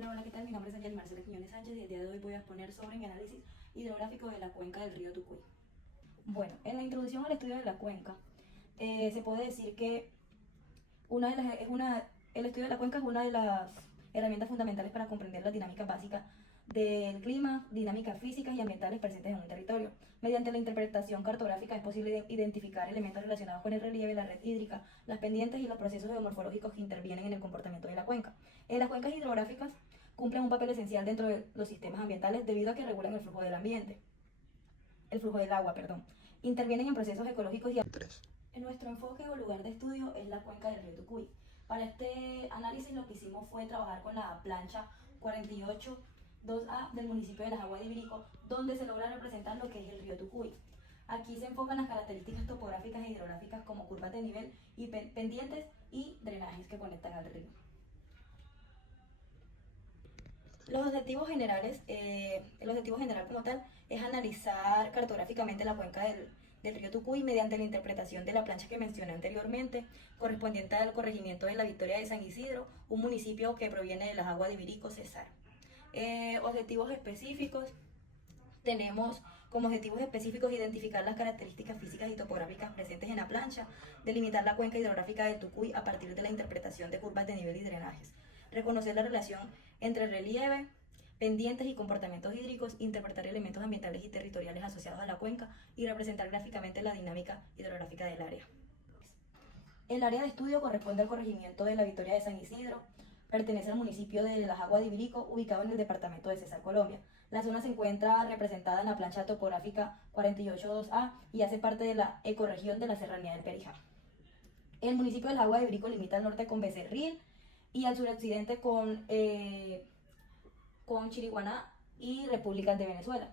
Hola, ¿qué tal? Mi nombre es Angeli Marcela Quiñones Sánchez y el día de hoy voy a exponer sobre mi análisis hidrográfico de la cuenca del río Tucuy. Bueno, en la introducción al estudio de la cuenca, se puede decir que el estudio de la cuenca es una de las herramientas fundamentales para comprender las dinámicas básicas del clima, dinámicas físicas y ambientales presentes en un territorio. Mediante la interpretación cartográfica es posible identificar elementos relacionados con el relieve, la red hídrica, las pendientes y los procesos geomorfológicos que intervienen en el comportamiento de la cuenca. Las cuencas hidrográficas cumplen un papel esencial dentro de los sistemas ambientales debido a que regulan el flujo del agua, perdón. Intervienen en procesos ecológicos y en nuestro enfoque o lugar de estudio es la cuenca del río Tucuy. Para este análisis lo que hicimos fue trabajar con la plancha 48-2A del municipio de Las Aguas de Ibirico, donde se logra representar lo que es el río Tucuy. Aquí se enfocan las características topográficas e hidrográficas como curvas de nivel y pendientes y drenajes que conectan al río. Los objetivos generales, el objetivo general como tal es analizar cartográficamente la cuenca del río Tucuy mediante la interpretación de la plancha que mencioné anteriormente, correspondiente al corregimiento de la Victoria de San Isidro, un municipio que proviene de Las Aguas de Ibirico, Cesar. Objetivos específicos, tenemos como objetivos específicos identificar las características físicas y topográficas presentes en la plancha, delimitar la cuenca hidrográfica del Tucuy a partir de la interpretación de curvas de nivel y drenajes, reconocer la relación entre relieve, pendientes y comportamientos hídricos, interpretar elementos ambientales y territoriales asociados a la cuenca y representar gráficamente la dinámica hidrográfica del área. El área de estudio corresponde al corregimiento de la Victoria de San Isidro, pertenece al municipio de Las Aguas de Ibirico, ubicado en el departamento de Cesar, Colombia. La zona se encuentra representada en la plancha topográfica 48.2A y hace parte de la ecorregión de la Serranía del Perijá. El municipio de Las Aguas de Ibirico limita al norte con Becerril y al suroccidente con Chiriguaná y República de Venezuela.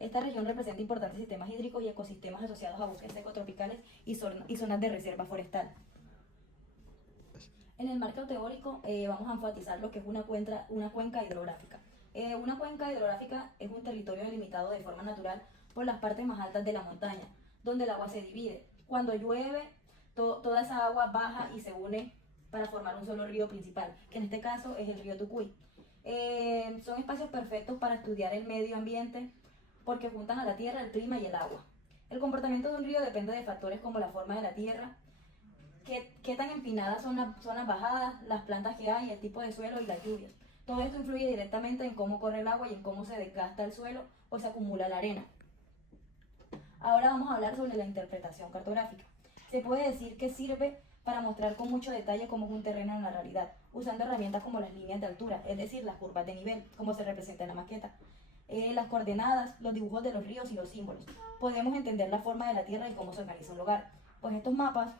Esta región representa importantes sistemas hídricos y ecosistemas asociados a bosques secotropicales y zonas de reserva forestal. En el marco teórico vamos a enfatizar lo que es una cuenca hidrográfica. Una cuenca hidrográfica es un territorio delimitado de forma natural por las partes más altas de la montaña, donde el agua se divide. Cuando llueve, toda esa agua baja y se une para formar un solo río principal, que en este caso es el río Tucuy. Son espacios perfectos para estudiar el medio ambiente porque juntan a la tierra, el clima y el agua. El comportamiento de un río depende de factores como la forma de la tierra, qué tan empinadas son las zonas bajadas, las plantas que hay, el tipo de suelo y las lluvias. Todo esto influye directamente en cómo corre el agua y en cómo se desgasta el suelo o se acumula la arena. Ahora vamos a hablar sobre la interpretación cartográfica. Se puede decir que sirve para mostrar con mucho detalle cómo es un terreno en la realidad, usando herramientas como las líneas de altura, es decir, las curvas de nivel, como se representa en la maqueta, las coordenadas, los dibujos de los ríos y los símbolos. Podemos entender la forma de la tierra y cómo se organiza un lugar. Pues estos mapas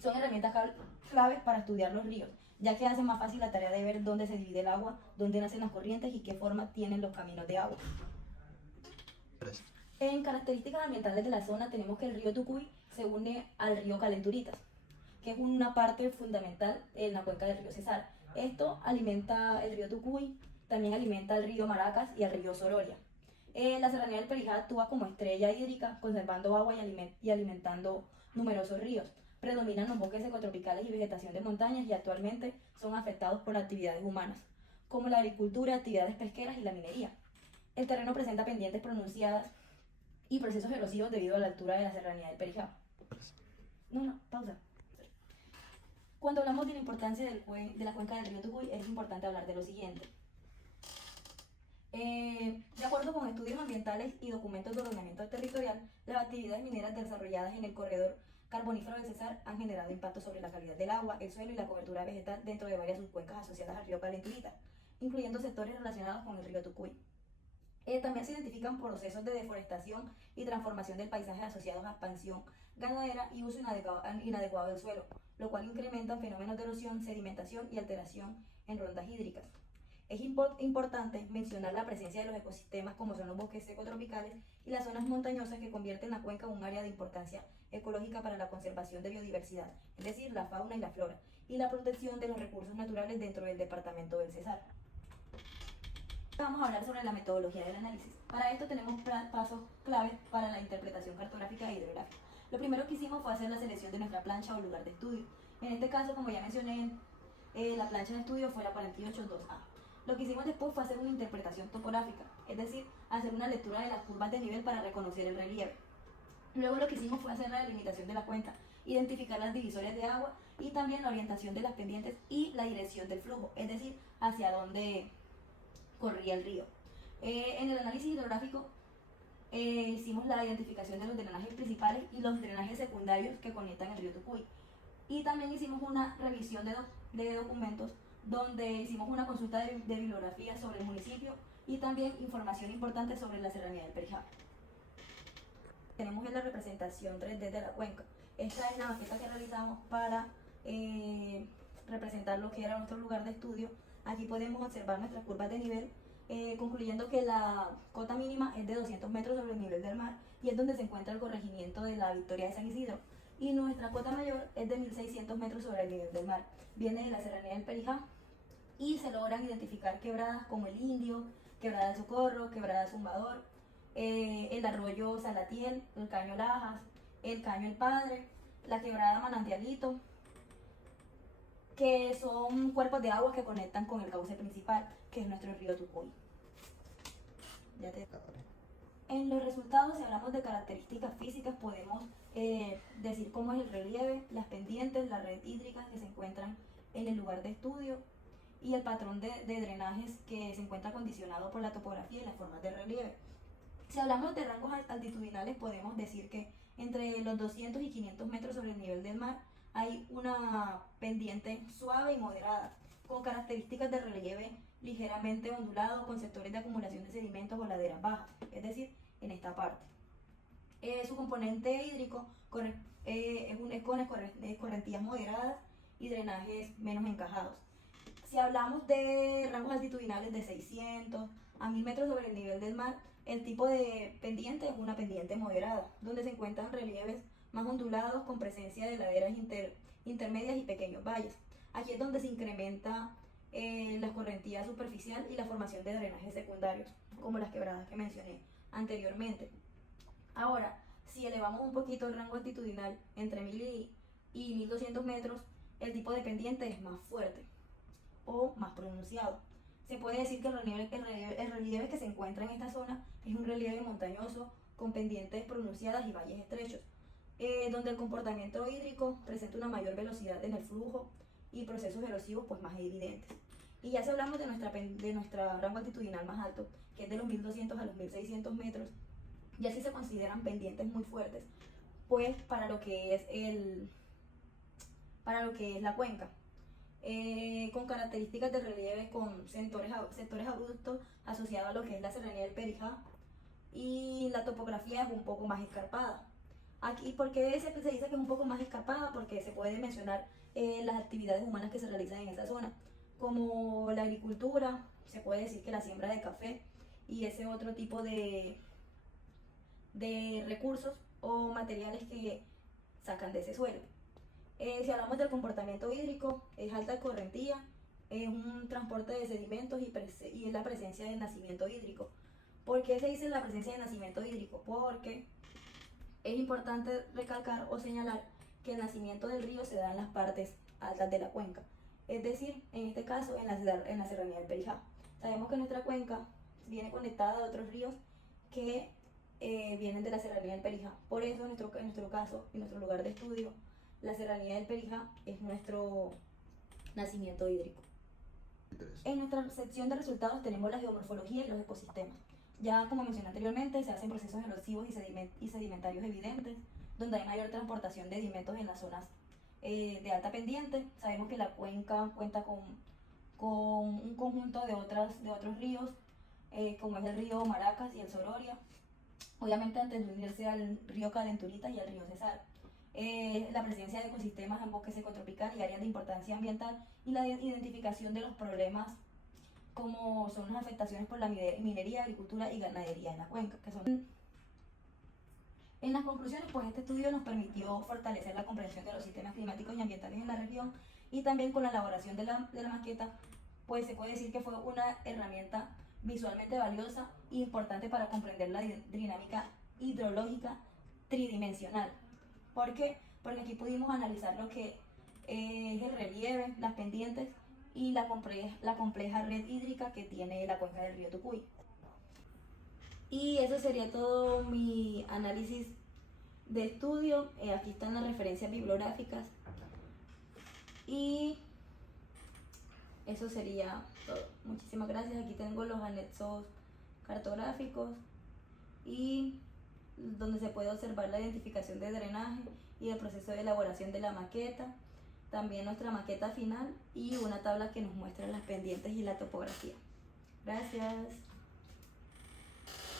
son herramientas claves para estudiar los ríos, ya que hacen más fácil la tarea de ver dónde se divide el agua, dónde nacen las corrientes y qué forma tienen los caminos de agua. En características ambientales de la zona tenemos que el río Tucuy se une al río Calenturitas, que es una parte fundamental en la cuenca del río Cesar. Esto alimenta el río Tucuy, también alimenta el río Maracas y el río Sororia. La Serranía del Perijá actúa como estrella hídrica, conservando agua y alimentando numerosos ríos. Predominan los bosques ecotropicales y vegetación de montañas y actualmente son afectados por actividades humanas, como la agricultura, actividades pesqueras y la minería. El terreno presenta pendientes pronunciadas y procesos erosivos debido a la altura de la Serranía del Perijá. Pausa. Cuando hablamos de la importancia de la cuenca del río Tucuy, es importante hablar de lo siguiente. De acuerdo con estudios ambientales y documentos de ordenamiento territorial, las actividades mineras desarrolladas en el corredor carbonífero del Cesar han generado impactos sobre la calidad del agua, el suelo y la cobertura vegetal dentro de varias subcuencas asociadas al río Calenturitas, incluyendo sectores relacionados con el río Tucuy. También se identifican procesos de deforestación y transformación del paisaje asociados a expansión ganadera y uso inadecuado del suelo, lo cual incrementa fenómenos de erosión, sedimentación y alteración en rondas hídricas. Es importante mencionar la presencia de los ecosistemas como son los bosques secotropicales y las zonas montañosas que convierten la cuenca en un área de importancia ecológica para la conservación de biodiversidad, es decir, la fauna y la flora, y la protección de los recursos naturales dentro del departamento del Cesar. Vamos a hablar sobre la metodología del análisis. Para esto tenemos pasos claves para la interpretación cartográfica e hidrográfica. Lo primero que hicimos fue hacer la selección de nuestra plancha o lugar de estudio. En este caso, como ya mencioné, la plancha de estudio fue la 48.2A. Lo que hicimos después fue hacer una interpretación topográfica, es decir, hacer una lectura de las curvas de nivel para reconocer el relieve. Luego lo que hicimos fue hacer la delimitación de la cuenca, identificar las divisorias de agua y también la orientación de las pendientes y la dirección del flujo, es decir, hacia dónde corría el río. En el análisis hidrográfico hicimos la identificación de los drenajes principales y los drenajes secundarios que conectan el río Tucuy. Y también hicimos una revisión de documentos donde hicimos una consulta de bibliografía sobre el municipio y también información importante sobre la serranía del Perijá. Tenemos la representación 3D de la cuenca. Esta es la maqueta que realizamos para representar lo que era nuestro lugar de estudio. Aquí podemos observar nuestras curvas de nivel, concluyendo que la cota mínima es de 200 metros sobre el nivel del mar y es donde se encuentra el corregimiento de la Victoria de San Isidro. Y nuestra cota mayor es de 1600 metros sobre el nivel del mar. Viene de la serranía del Perijá y se logran identificar quebradas como el Indio, quebrada del Socorro, quebrada del Zumbador, el arroyo Salatiel, el caño Lajas, el caño El Padre, la quebrada Manantialito, que son cuerpos de agua que conectan con el cauce principal, que es nuestro río Tucuy. En los resultados, si hablamos de características físicas, podemos decir cómo es el relieve, las pendientes, la red hídrica que se encuentran en el lugar de estudio y el patrón de drenajes que se encuentra condicionado por la topografía y las formas de relieve. Si hablamos de rangos altitudinales, podemos decir que entre los 200 y 500 metros sobre el nivel del mar hay una pendiente suave y moderada, con características de relieve ligeramente ondulado, con sectores de acumulación de sedimentos o laderas bajas, es decir, en esta parte. Su componente hídrico es con escorrentías moderadas y drenajes menos encajados. Si hablamos de rangos altitudinales de 600 a 1000 metros sobre el nivel del mar, el tipo de pendiente es una pendiente moderada, donde se encuentran relieves más ondulados con presencia de laderas intermedias y pequeños valles. Aquí es donde se incrementa la escorrentía superficial y la formación de drenajes secundarios, como las quebradas que mencioné anteriormente. Ahora, si elevamos un poquito el rango altitudinal entre 1000 y 1200 metros, el tipo de pendiente es más fuerte o más pronunciado. Se puede decir que el relieve que se encuentra en esta zona es un relieve montañoso con pendientes pronunciadas y valles estrechos, donde el comportamiento hídrico presenta una mayor velocidad en el flujo y procesos erosivos pues más evidentes. Y ya si hablamos de nuestra rango altitudinal más alto, que es de los 1200 a los 1600 metros, ya sí se consideran pendientes muy fuertes, pues para lo que es la cuenca. Con características de relieve con sectores abruptos asociados a lo que es la serranía del Perijá, y la topografía es un poco más escarpada. Aquí, ¿por qué se dice que es un poco más escarpada? Porque se puede mencionar las actividades humanas que se realizan en esa zona, como la agricultura, se puede decir que la siembra de café y ese otro tipo de recursos o materiales que sacan de ese suelo. Si hablamos del comportamiento hídrico, es alta escorrentía, es un transporte de sedimentos y es la presencia del nacimiento hídrico. ¿Por qué se dice la presencia de nacimiento hídrico? Porque es importante recalcar o señalar que el nacimiento del río se da en las partes altas de la cuenca, es decir, en este caso en la serranía del Perijá. Sabemos que nuestra cuenca viene conectada a otros ríos que vienen de la serranía del Perijá. Por eso en nuestro caso, en nuestro lugar de estudio, la serranía del Perijá es nuestro nacimiento hídrico. En nuestra sección de resultados tenemos la geomorfología y los ecosistemas. Ya como mencioné anteriormente, se hacen procesos erosivos y sedimentarios evidentes, donde hay mayor transportación de sedimentos en las zonas de alta pendiente. Sabemos que la cuenca cuenta con un conjunto de otros ríos, como es el río Maracas y el Sororia, obviamente antes de unirse al río Calenturitas y al río Cesar. La presencia de ecosistemas en bosques ecotropical y áreas de importancia ambiental, y la identificación de los problemas como son las afectaciones por la minería, agricultura y ganadería en la cuenca, que son. En las conclusiones, pues este estudio nos permitió fortalecer la comprensión de los sistemas climáticos y ambientales en la región, y también con la elaboración de la maqueta, pues se puede decir que fue una herramienta visualmente valiosa e importante para comprender la dinámica hidrológica tridimensional. ¿Por qué? Porque aquí pudimos analizar lo que es el relieve, las pendientes y la compleja red hídrica que tiene la cuenca del río Tucuy. Y eso sería todo mi análisis de estudio. Aquí están las referencias bibliográficas y eso sería todo. Muchísimas gracias. Aquí tengo los anexos cartográficos y donde se puede observar la identificación de drenaje y el proceso de elaboración de la maqueta, también nuestra maqueta final y una tabla que nos muestra las pendientes y la topografía. Gracias.